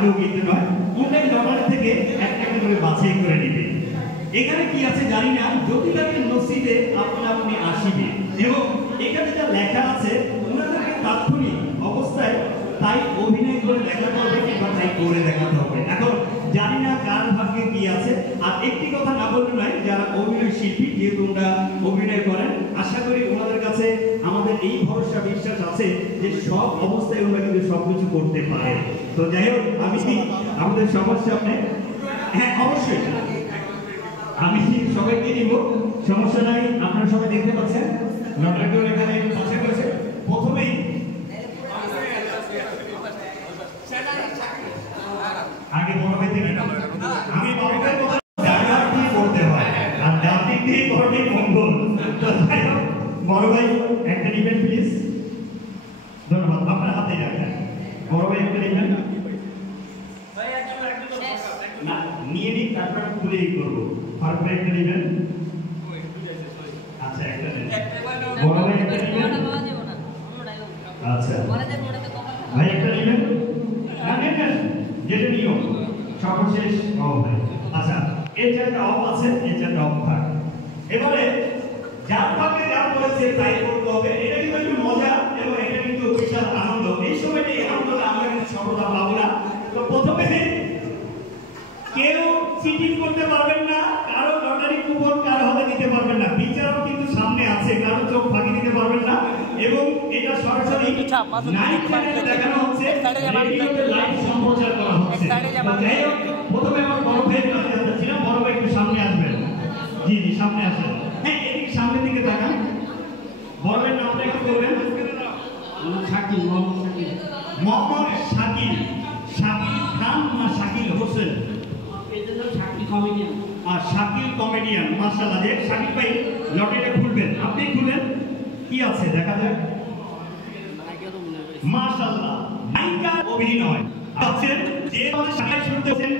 কেউ কিন্তু নয়, অনলাইন লটারি থেকে একটা করে বাছাই করে নিবে। এখানে কি আছে জানি না, জটিলাকে নসিবে আপনা আপনি আসিবে, এবং এখানে যা লেখা আছে ওনাদেরকে তাৎক্ষণিক অবস্থায় তাই অভিনয় করে দেখাতে হবে কিংবা তাই করে দেখাতে হবে। এখন জানি না কার ভাগ্যে কি আছে। আর একটি কথা না বললে নয়, যারা অভিনয় শিল্পী, যেহেতু ওনারা অভিনয় করেন, আশা করি ওনাদের কাছে আমাদের এই ভরসা বিশ্বাস আছে যে সব অবস্থায় ওনারা কিন্তু সবকিছু করতে পারে। তো যাই হোক, আমি আমাদের সবার সামনে, হ্যাঁ অবশ্যই আমি সবাইকে নিব, সমস্যা নাই। আপনারা সবাই দেখতে পাচ্ছেন লটারিও এখানে পাশে রয়েছে। প্রথমেই আগে বড় ভাই থেকে আমি বড় ভাই কথা জানার কি করতে হয়, আর জাতি দিয়ে করলে মঙ্গল। বড় ভাই একটা নিবেন প্লিজ, ধন্যবাদ। আপনার হাতে রাখেন বড় ভাই, একটা নিবেন না, নিয়ে নিই, তারপর খুলেই করবো। তারপরে একটা নিবেন, আচ্ছা একটা নেন বড় ভাই, একটা নিবেন, আচ্ছা ভাই একটা নিবেন, না নেন যেটা নিয়ম সর্বশেষ। ও ভাই আচ্ছা, এই চারটা অফ আছে, এই চারটা অফ থাক। এবারে যার ভাগে যা বলেছে তাই করতে হবে। এটা কিন্তু একটু মজা এবং এটা কিন্তু বিশাল আনন্দ। এই সময়টা এই আনন্দটা আমরা কিন্তু সর্বদা পাবো না। তো প্রথমে কেউ চিটিং করতে পারবেন না, কারো লটারি কুপন কারো হাতে দিতে পারবেন না, বিচারও কিন্তু সামনে আছে, কারো চোখ ফাঁকি দিতে পারবেন না। এবং এটা সরাসরি নাইট চ্যানেলে দেখানো হচ্ছে, রেডিওতে লাইভ সম্প্রচার করা হচ্ছে। যাই হোক, প্রথমে আমার বড় ভাইয়ের কাছে জানতে চাচ্ছিলাম, বড় ভাই একটু সামনে আসবেন। জি জি সামনে আসেন, হ্যাঁ এদিকে সামনের দিকে তাকান। বড় ভাইয়ের নামটা একটু বলবেন। শাকিল, মোহাম্মদ শাকিল। শাকিল খান না শাকিল হোসেন? শাকিল কমেডিয়ান, মাশাআল্লাহ। যে শাকিল ভাই লটারিটা খুলবেন, আপনি খুলেন, কি আছে দেখা যাক। মাশাআল্লাহ, নায়িকা অভিনয় আছে, যে আমাদের সাথে শুনতেছেন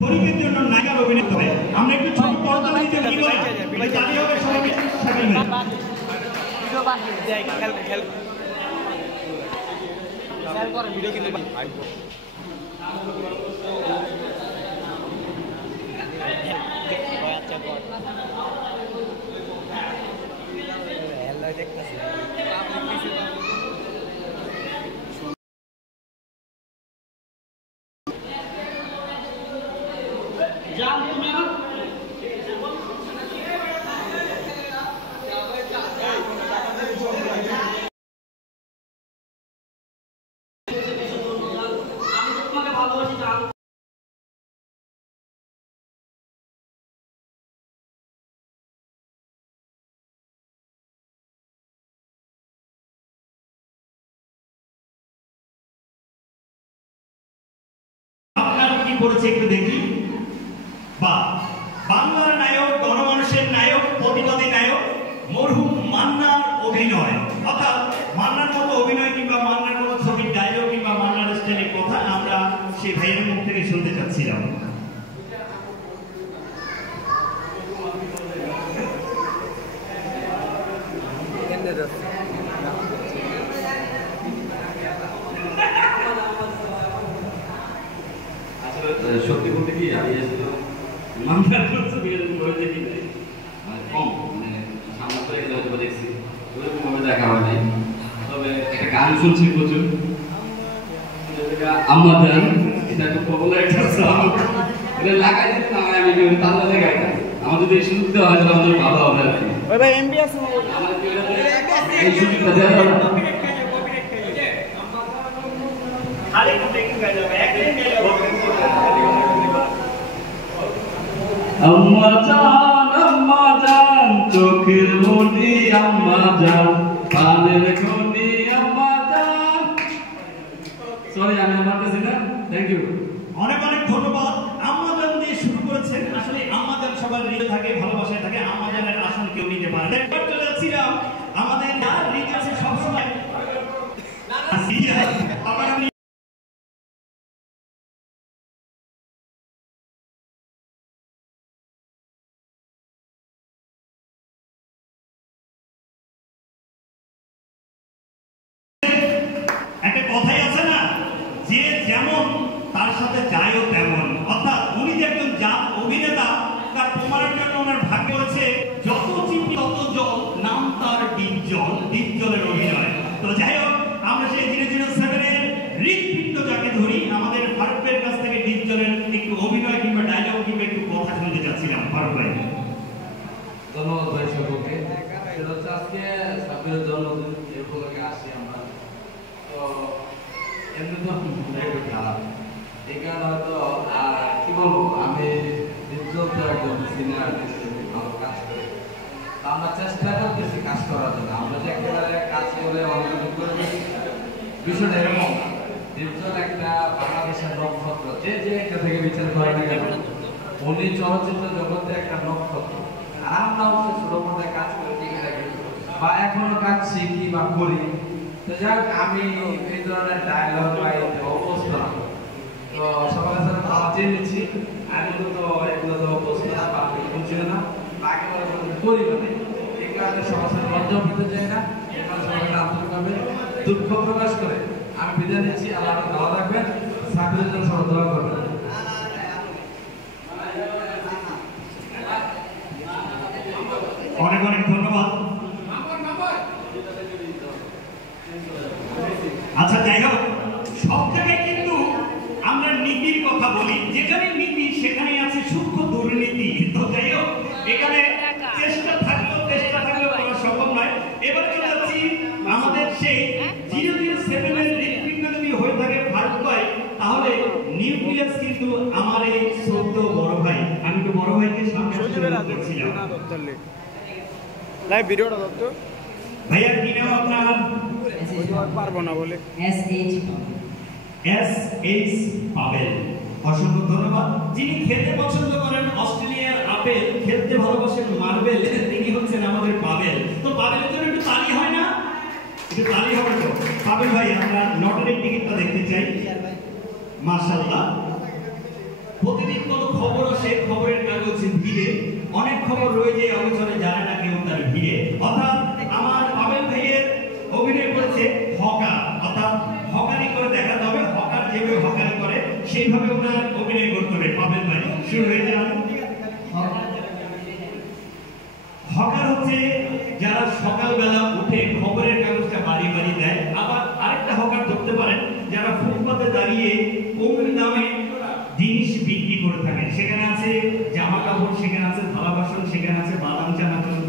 পরীক্ষার জন্য নায়িকার অভিনয় হবে। আমরা একটু ছোট পর্দা দিতে কি বলে ভাই, জানি হবে সবাই শাকিল ভাই ভিডিও বাকি যাই খেল শেয়ার করেন ভিডিও কিন্তু আচ্ছা বল হ্যালো দেখতেছি জান তুমি করেছে একটু দেখি। বা বাংলার নায়ক, গণমানুষের নায়ক, প্রতিবাদী নায়ক মরহুম মান্নার অভিনয়, অর্থাৎ মান্নার মতো অভিনয় কিংবা মান্নার মতো ছবির ডায়লগ কিংবা মান্নার স্টাইলের কথা আমরা সেই ভাইয়ের মুখ থেকে শুনতে চাচ্ছিলাম। সত্যি বলতে কি আমি মামলার করেছে কি কম, মানে সামনে করে গেলে হয়তো দেখছি, ওইরকম ভাবে দেখা হয় নাই। তবে একটা গান শুনছি প্রচুর, আম্মা জান, এটা একটা পপুলার একটা সং, এটা লাগাই দিতে না আমি তাহলে লাগাইতাম। আমার যদি এই সুযোগ দেওয়া হয় তাহলে আমাদের ভালো হবে আর কি। ওই ভাই এমবি আছে এই সুযোগটা দেওয়া হবে না। আম্মা জান চোখের মনি, আম্মা জান কানের খনি, আম্মা জান। সরি আমি পারতেছি না, থ্যাংক ইউ। অনেক অনেক ধন্যবাদ। আম্মা জান দিয়ে শুরু করেছেন, আসলে আম্মা জান সবার হৃদয়ে থাকে, ভালোবাসায় থাকে। আম্মা জানের আসন কেউ নিতে পারে না। চলে যাচ্ছিলাম আমাদের যার হৃদয় আছে সবসময় ভাইও তেমন, অর্থাৎ উনি যে একজন অভিনেতা তার প্রমাণের জন্য ওনার ভাগ্য হচ্ছে যত চিনি তত জল, নাম তার ডিপ জল, ডিপ জলের অভিনয়। তো যাই হোক, আমরা সেই 007 এর হৃৎপিণ্ড যাকে ধরি, আমাদের ফারুক ভাইয়ের কাছ থেকে ডিপ জলের একটু অভিনয় কিংবা ডায়লগ কিংবা একটু কথা শুনতে চাচ্ছিলাম। ফারুক ভাই। ধন্যবাদ ভাই সকলকে। সেটা হচ্ছে আজকে সাবিরের জন্মদিন, এই উপলক্ষে আসি আমরা। তো এমনি তো একটু খারাপ, এই কারণে হয়তো কি বলবো, আমি ডিপজল তো একজন সিনিয়র ভালো কাজ করে, আমরা চেষ্টা করতেছি কাজ করার জন্য। আমরা যে একেবারে কাজ করে অনেক কিছু করে বিষয়টা এরকম, ডিপজল একটা বাংলাদেশের নক্ষত্র, যে একটা থেকে বিচার করে না কেন, উনি চলচ্চিত্র জগতে একটা নক্ষত্র। আর আমরা হচ্ছে ছোট পর্দায় কাজ করে টিকে থাকি বা এখনো কাজ শিখি বা করি। তো যাই হোক, আমি এই ধরনের ডায়লগ বা অবস্থা তো সবার সাথে খাওয়া চেয়ে নিচ্ছি। আমি তো এগুলো তো অবস্থা বা বুঝছি না, একেবারে করি মানে, এই কারণে সবার সাথে লজ্জা পেতে চাই না। এখানে সবাইকে আন্তরিকভাবে দুঃখ প্রকাশ করে আমি বিদায় নিচ্ছি। আল্লাহ ভালো থাকবেন, সাবিরের জন্য সবাই দোয়া করবেন। অনেক অনেক ধন্যবাদ। আচ্ছা, যাই হোক, সব জায়গায় কিন্তু আমরা নীতির কথা বলি, যেখানে নীতি সেখানে আছে সূক্ষ্ম দুর্নীতি। তো যাই হোক, এখানে চেষ্টা থাকলেও করা সম্ভব নয়। এবার চলে যাচ্ছি আমাদের সেই 007 এর হৃৎপিণ্ড যদি হয়ে থাকে ফারুক ভাই, তাহলে নিউক্লিয়াস কিন্তু আমার এই শ্রদ্ধ বড় ভাই। আমি তো বড় ভাইকে সামনে করছিলাম। লাইভ ভিডিওটা দত্ত ভাইয়া, কি নাম আপনার? পারবো না বলে এস পাবেল। অসংখ্য ধন্যবাদ। যিনি খেলতে পছন্দ করেন অস্ট্রেলিয়ার আপেল, খেলতে ভালোবাসেন মার্বেল, তিনি হচ্ছেন আমাদের পাবেল। তো পাবেলের জন্য একটু তালি হয় না? একটু তালি হবে তো? পাবেল ভাই, আমরা লটারির টিকিটটা দেখতে চাই। মাশাআল্লাহ, প্রতিদিন কত খবর আসে খবরের কাগজে ভিড়ে, অনেক খবর রয়েছে অবসরে জানে না কেউ তার ভিড়ে। অর্থাৎ আমার পাবেল ভাইয়ের অভিনয় করেছে হকার, অর্থাৎ হকারি করে দেখাতে হবে। হকার যেভাবে হকারি করে সেইভাবে ওনার অভিনয় করতে হবে। পাবেল ভাই, শুরু হয়ে যান। হকার হচ্ছে যারা সকালবেলা উঠে খবরের কাগজটা বাড়ি বাড়ি দেয়। আবার আরেকটা হকার ধরতে পারেন যারা ফুটপাতে দাঁড়িয়ে কম দামে জিনিস বিক্রি করে থাকেন। সেখানে আছে জামা কাপড়, সেখানে আছে থালা বাসন, সেখানে আছে বাদাম চানাচুর।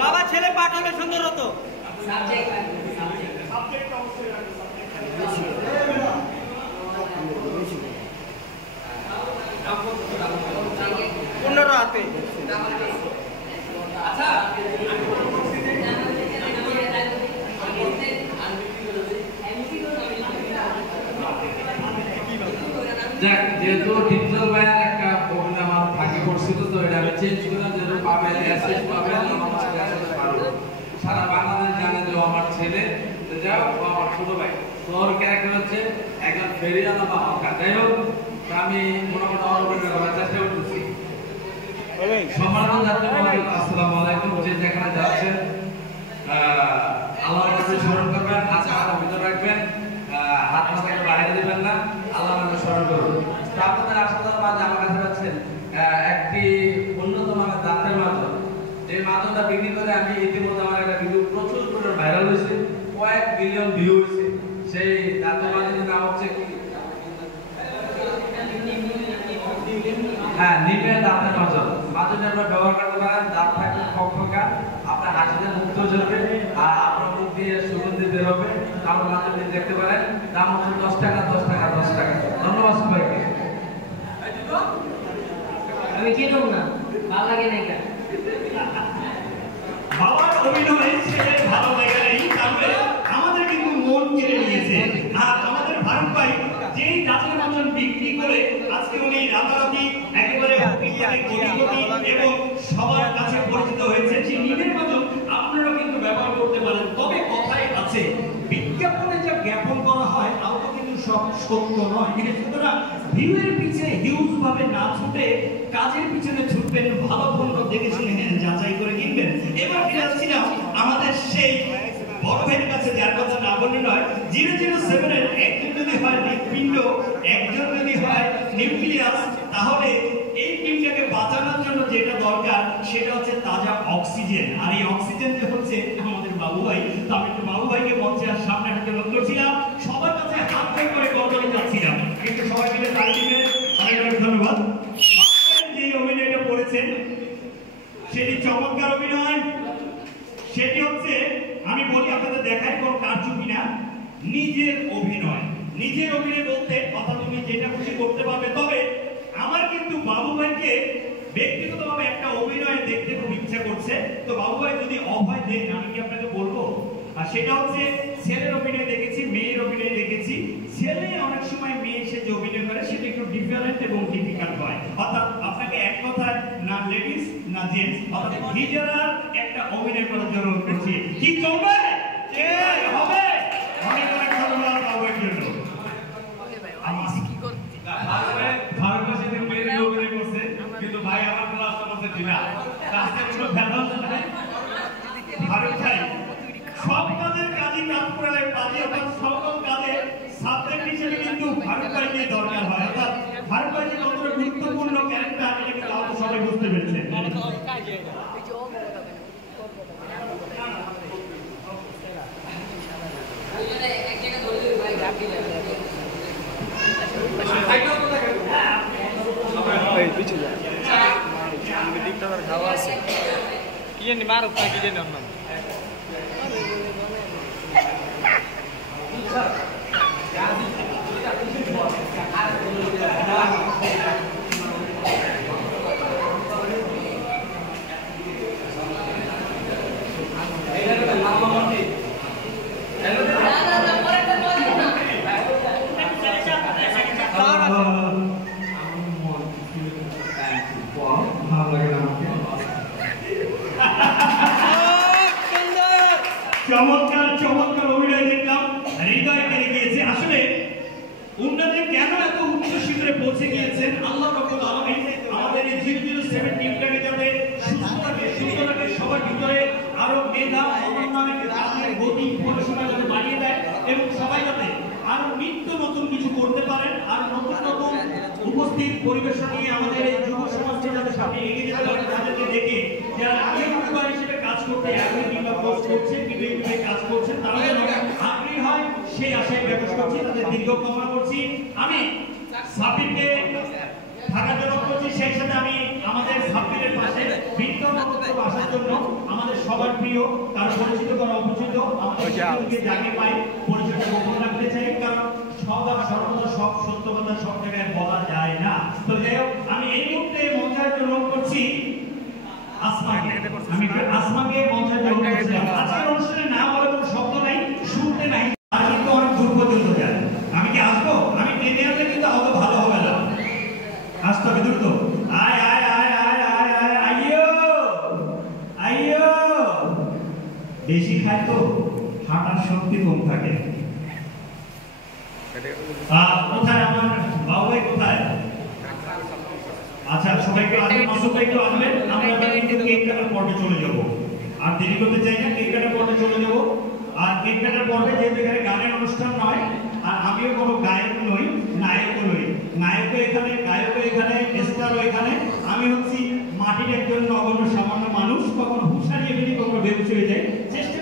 বাবা ছেলে পাঠালে সুন্দর হতো। পনেরো হাতে। আচ্ছা, যেহেতু ডিপজল ভাইয়ের একটা অভিনয় আমার ভাগ্যে পড়ছিল, তো এটা আমি চেঞ্জ করলাম। যেহেতু পাবেল এসএস পাবেল, সারা বাংলাদেশ জানে যে আমার ছেলে। তো যাই হোক, আমার ছোট ভাই, তোর ক্যারেক্টার হচ্ছে একজন ফেরিওয়ালা বা হকার। যাই হোক, আমি মোটামুটি অভিনয় করার চেষ্টা করতেছি। সম্মানিত যাত্রী, আসসালামু আলাইকুম। যে যেখানে যাচ্ছেন আল্লাহর কাছে স্মরণ করবেন, হাত হাতের ভিতর রাখবেন, হাত মাথাকে বাইরে দিবেন না, আল্লাহর কাছে স্মরণ করবেন। আপনাদের আশীর্বাদ মাঝে আমার কাছে পাচ্ছেন একটি উন্নত মানের দাঁতের মাদক। যে মাদকটা বিক্রি করে আমি ইতিমধ্যে আমার একটা ভিডিও প্রচুর ভাইরাল হয়েছে, কয়েক মিলিয়ন ভিউ হয়েছে। সেই দাঁতের মাদকের নাম হচ্ছে কি? হ্যাঁ, নিমের দাঁতের মাদক। মাদকটা আপনারা ব্যবহার করতে পারেন। দাঁত থাকলে খকখকা, আপনার হাসিতে মুক্ত জ্বলবে আর আপনার মুখ দিয়ে সুগন্ধি বের হবে। আপনার মাদক দেখতে পারেন। দাম হচ্ছে 10 টাকা, 10 টাকা, 10 টাকা। ধন্যবাদ সবাইকে। আমি চিনুম না, ভালো লাগে না কেন? বাবার অভিনয় ছেলের ভালো লাগে নাই, তারপরে আমাদের কিন্তু মন কেড়ে নিয়েছে। আর আমাদের ফারুক ভাই যেই দাঁতের মাজন বিক্রি করে আজকে উনি রাতারাতি একেবারে এবং সবার কাছে পরিচিত হয়েছে। সেই নিমের মাজন আপনারা কিন্তু ব্যবহার করতে পারেন। তবে কথাই আছে, বিজ্ঞাপনে যা জ্ঞাপন করা হয় তাও তো কিন্তু সব সত্য নয়। সুতরাং ভিউয়ের পিছে হিউজ ভাবে না ছুটে কাজের পিছনে ছুটবেন, ভালো পণ্য দেখে শুনে যাচাই করে কিনবেন। এবার ফিরে আসছিলাম আমাদের সেই বড় ভাইয়ের কাছে, যার কথা না বললে নয়। 007 এর একজন যদি হয় হৃৎপিণ্ড, একজন যদি হয় নিউক্লিয়াস, তাহলে এই টিমটাকে বাঁচানোর জন্য যেটা দরকার সেটা হচ্ছে তাজা অক্সিজেন। আর এই অক্সিজেন যে হচ্ছে আমাদের বাবু ভাই। তো আমি একটু বাবু ভাইকে মঞ্চের সামনে একটা লোক করছিলাম, সবার কাছে হাত ধরে করে গল্পে যাচ্ছিলাম, কিন্তু সবাই মিলে তালি দিবেন। অনেক অনেক ধন্যবাদ। যে অভিনয়টা করেছেন সেটি চমৎকার অভিনয়। সেটি হচ্ছে, আমি বলি আপনাদের দেখায় কোনো কারচুপি না, নিজের অভিনয়। নিজের অভিনয় বলতে কথা তুমি যেটা খুশি করতে পারবে। তবে আমার কিন্তু বাবু ভাইকে ব্যক্তিগতভাবে একটা অভিনয় দেখতে খুব ইচ্ছা করছে। তো বাবু ভাই যদি অভয় দেন আমি কি আপনাকে বলবো? আর সেটা হচ্ছে ছেলের অভিনয় দেখেছি, মেয়ের অভিনয় দেখেছি। ছেলে অনেক সময় মেয়ে সে যে অভিনয় করে সেটা একটু ডিফারেন্ট এবং ডিফিকাল্ট হয়। অর্থাৎ আপনাকে এক কথায় না লেডিস না জেন্টস, অর্থাৎ হিজড়ার একটা অভিনয় করার জন্য করছি। কি চলবে? হবে। অনেক অনেক ধন্যবাদ বাবু ভাইয়ের জন্য। কিন্তু ভাই আমার ক্লাসটা বলছে ঠিকা কোনো ব্যালেন্স নাই। ফারুক ভাই সব কাজের কাজই কাজ করে কাজে, অর্থাৎ সকল কাজে সাবজেক্ট হিসেবে কিন্তু ফারুক ভাইকে দরকার হয়। অর্থাৎ ফারুক ভাই যে কতটা গুরুত্বপূর্ণ ক্যারেক্টার এটা কিন্তু আমরা সবাই বুঝতে পেরেছি। খাওয়া আছে কি জানি মারুক না কি জানি অন্য চমৎকার চমৎকার অভিনয় দেখলাম, হৃদয় কেড়ে গিয়েছে। আসলে উন্নতি কেন এত উচ্চ শিখরে পৌঁছে গিয়েছেন আল্লাহ রাব্বুল আলামিন আমাদের এই 007 টিমটাকে যাতে সুস্থ রাখে, সবার ভিতরে আরো মেধা, অন্যান্য কাজের গতি, পরিশ্রম যাতে বাড়িয়ে দেয় এবং সবাই যাতে আরো নিত্য নতুন কিছু করতে পারেন। আর নতুন নতুন উপস্থিত পরিবেশন নিয়ে আমাদের এই যুব সমাজকে যাতে সামনে এগিয়ে যেতে পারে, তাদেরকে দেখে যারা ইউটিউবার হিসেবে কাজ করতে আগ্রহী কিংবা পোস্ট করছেন কিংবা ইউটিউবে কাজ করছেন তারা যেন আগ্রহী হয় সেই আশায় ব্যবহার করছি, তাদের দীর্ঘ কামনা করছি। আমি সাবিরকে থাকার জন্য করছি, সেই সাথে আমি আমাদের সাবিরের পাশে বৃত্তবক্তব্য আসার জন্য আমাদের সবার প্রিয়, কারণ পরিচিত করা অপরিচিত আমাদের শিক্ষককে জানিয়ে পাই পরিচয়টা গোপন রাখতে চাই, কারণ সব আর সর্বদা সব সত্য কথা সব জায়গায় বলা যায় না। তো যাই হোক, আমি এই মুহূর্তে মঞ্চের জন্য করছি আসমাকে। আমি আসমাকে মঞ্চের জন্য করছি। আজকের অনুষ্ঠানে না বলে কোনো শব্দ নাই, শুনতে নাই, আর কিন্তু অনেক দূর পর্যন্ত যায়। আমি কি আসবো? আমি ট্রেনে আসলে কিন্তু অত ভালো হবে না, আসতে হবে দ্রুত। আয় আয় আয় আয় আয় আয় আইয়ো আইয়ো। বেশি খায় তো হাঁটার শক্তি কম থাকে। কোথায় আমার বাবু ভাই কোথায়? আচ্ছা সবাইকে মাসুদ ভাই একটু আসবেন, আমরা কিন্তু কেক কাটার পর্বে চলে যাব। আর দেরি করতে চাই না, কেক কাটার পর্বে চলে যাব। আর কেক কাটার পর্বে যেহেতু এখানে গানের অনুষ্ঠান নয়, আর আমিও কোনো গায়ক নই, নায়কও নই। নায়কও এখানে, গায়কও এখানে, স্টারও এখানে। আমি হচ্ছি মাটির একজন নগণ্য সামান্য মানুষ, কখনো হুঁশ হারিয়ে ফেলি, কখনো বেহুশ হয়ে যায়। চেষ্টা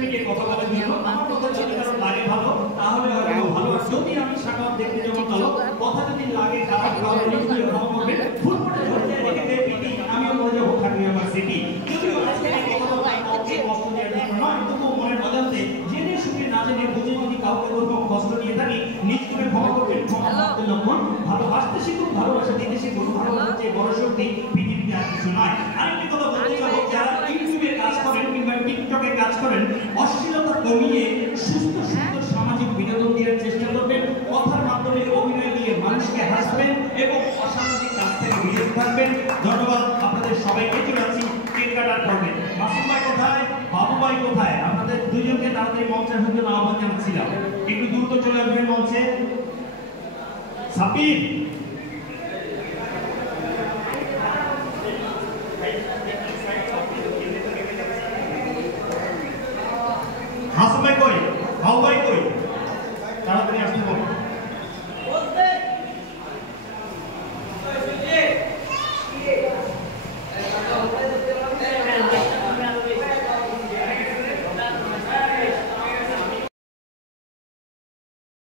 মিটিয়ে কথা বলার জন্য। আমার কথা যদি কারো লাগে ভালো তাহলে হয়তো ভালো, যদি আমি সাকার দেখতে যেমন ভালো কথা যদি লাগে খারাপ তাহলে ক্ষমা করবেন। ফুটবলে ধরে যায় এদিকে পিটি, আমিও বলে যাবো থাকবে আমার সিটি। যদিও আজকে কথা বলার পক্ষে কষ্ট দেওয়ার জন্য নয়, তবুও মনের অজান্তে জেনে শুনে না জেনে বুঝে যদি কাউকে কোথাও কষ্ট নিয়ে থাকি নিজ করে ক্ষমা করবেন। ক্ষমা করতে লক্ষণ, ভালোবাসতে শিখুন, ভালোবাসা দিতে শিখুন। ভালোবাসার যে বড় শক্তি পৃথিবীতে আর কিছু নয়। আরেকটি কথা বলতে চাবো, যারা ইউটিউবে কাজ করেন কিংবা টিকটকে কাজ করেন, অশ্লীলতা কমিয়ে সুস্থ সুন্দর সামাজিক বিনোদন দেওয়ার চেষ্টা করবেন। কথার মাধ্যমে অভিনয় দিয়ে মানুষকে হাসবেন এবং অসামাজিক কাজ থেকে বিরত থাকবেন। ধন্যবাদ আপনাদের সবাইকে। চলে কেক কাটার পর্বে। মাসুম ভাই কোথায়, বাবু ভাই কোথায়? আপনাদের দুইজনকে তাড়াতাড়ি মঞ্চের জন্য আহ্বান জানাচ্ছিলাম, একটু দ্রুত চলে আসবেন মঞ্চে। সাব্বির হাসু ভাই কই হাউ ভাই কই তাড়াতাড়ি আসতে বল